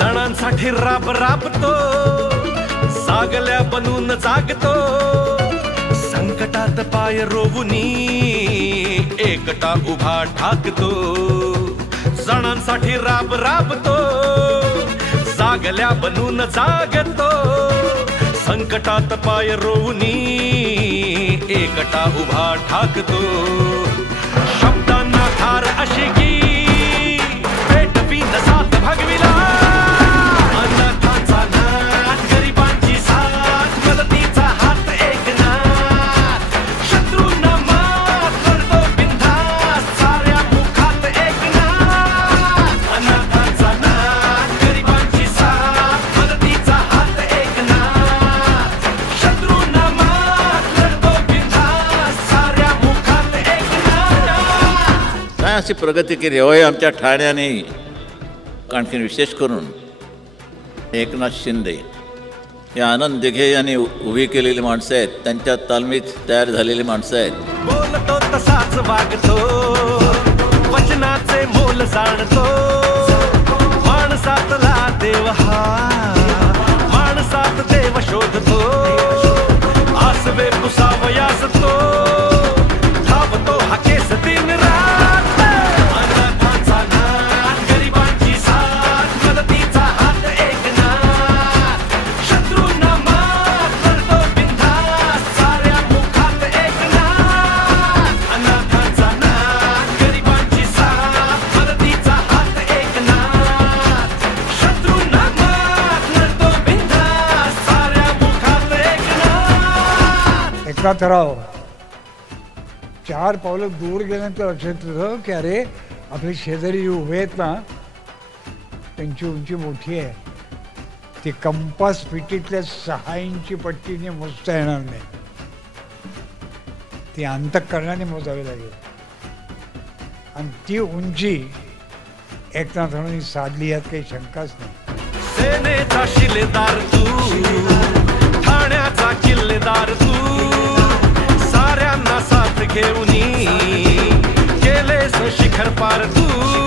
सणांसाठी राब राबतो, सागल्या बनून जागतो, संकटात पाय रोवुनी एकटा उभा ठाकतो. सणांसाठी राब राबतो, सागल्या बनून जागतो, संकटात पाय रोवुनी एकटा उभा ठाकतो. शब्दांना धार अशी की पेटवी न साथ भगविला, अशी प्रगती केली होय आमच्या ठाण्याने. आणखी विशेष करून एकनाथ शिंदे हे आनंद दिघे यांनी उभी केलेली माणसं आहेत, त्यांच्या तालमीत तयार झालेली माणसं आहेत. बोलतो तसाच वागतो, वचनाचे मोल जाणतो, माणसातला देव हा माणसात देव शोधतो. आसवे पुसावयास तो धावतो हा केस दिन रात. एकनाथराव 4 पावलं दूर गेल्यानंतर लक्षात येतं की अरे आपले शेजारी उभे आहेत ना, त्यांची उंची मोठी आहे, ती कंपास फिटीतल्या 6 इंची पट्टीने मोजता येणार नाही, ती अंतःकरणाने मोजावी लागेल. आणि ती उंची एकनाथरावांनी साधली यात काही शंकाच नाही. सेनेचा शिलेदार तू, ठाण्याचा किल्लेदार तू, साऱ्यांना साथ घेऊनी केलेस शिखर पार तू.